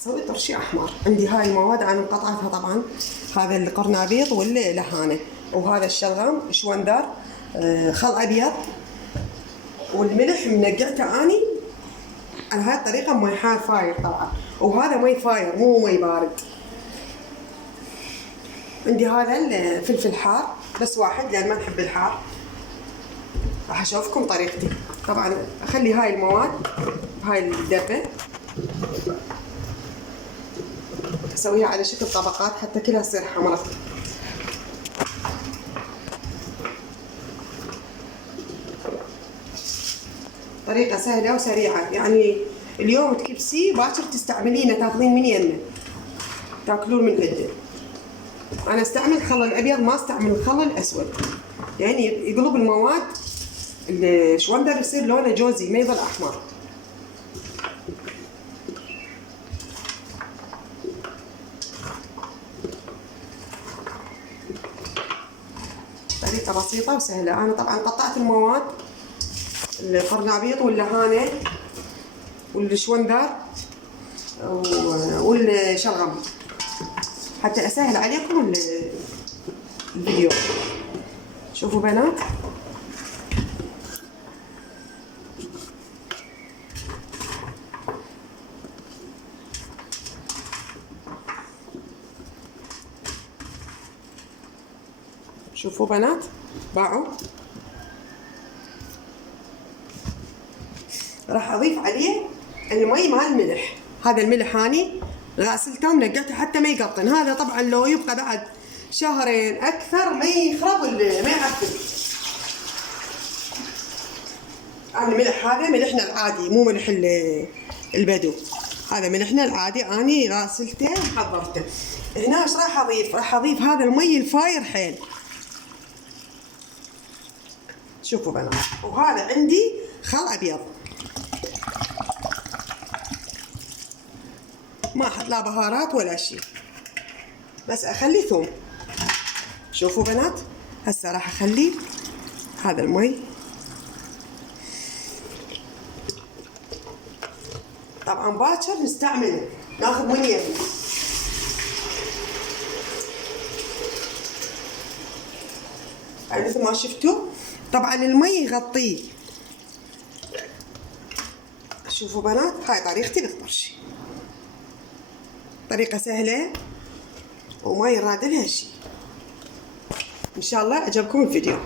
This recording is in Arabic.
اسوي طرشي احمر. عندي هاي المواد انا مقطعتها طبعا، هذا القرنابيط واللهانه، وهذا الشلغم شوندر، خل ابيض، والملح منقعته اني على هاي الطريقه مي حار فاير طبعا، وهذا مي فاير مو مي بارد. عندي هذا الفلفل حار بس واحد لان ما نحب الحار. راح اشوفكم طريقتي. طبعا اخلي هاي المواد هاي الدبه اسويها على شكل طبقات حتى كلها تصير حمراء. طريقه سهله وسريعه، يعني اليوم تكبسيه باكر تستعملينه تاخذين من يمه تاكلون من عده. انا استعمل الخل الابيض ما استعمل الخل الاسود، يعني يقلب المواد الشوندر يصير لونه جوزي ما يظل احمر. طريقه بسيطه وسهله. انا طبعا قطعت المواد القرنابيط واللهانه والشوندر والشلغم حتى اسهل عليكم الفيديو. شوفوا بنات، شوفوا بنات باعوا. راح اضيف عليه المي مال الملح. هذا الملح هاني غاسلته ومنقعته حتى ما يقطن. هذا طبعا لو يبقى بعد شهرين اكثر ما يخرب ما يعفن. الملح هذا ملحنا العادي مو ملح البدو، هذا ملحنا العادي اني غاسلته وحضرته. هنا ايش راح اضيف؟ راح اضيف هذا المي الفاير حيل. شوفوا بنات، وهذا عندي خل ابيض ما احط لا بهارات ولا شيء، بس اخلي ثوم. شوفوا بنات، هسه راح اخلي هذا المي. طبعا باكر نستعمله ناخذ من يمه. هاي مثل ما شفتوا طبعا المي يغطيه. شوفوا بنات، هاي طريقتي بالطرشي، طريقة سهلة وما يراد لها شيء. ان شاء الله عجبكم الفيديو.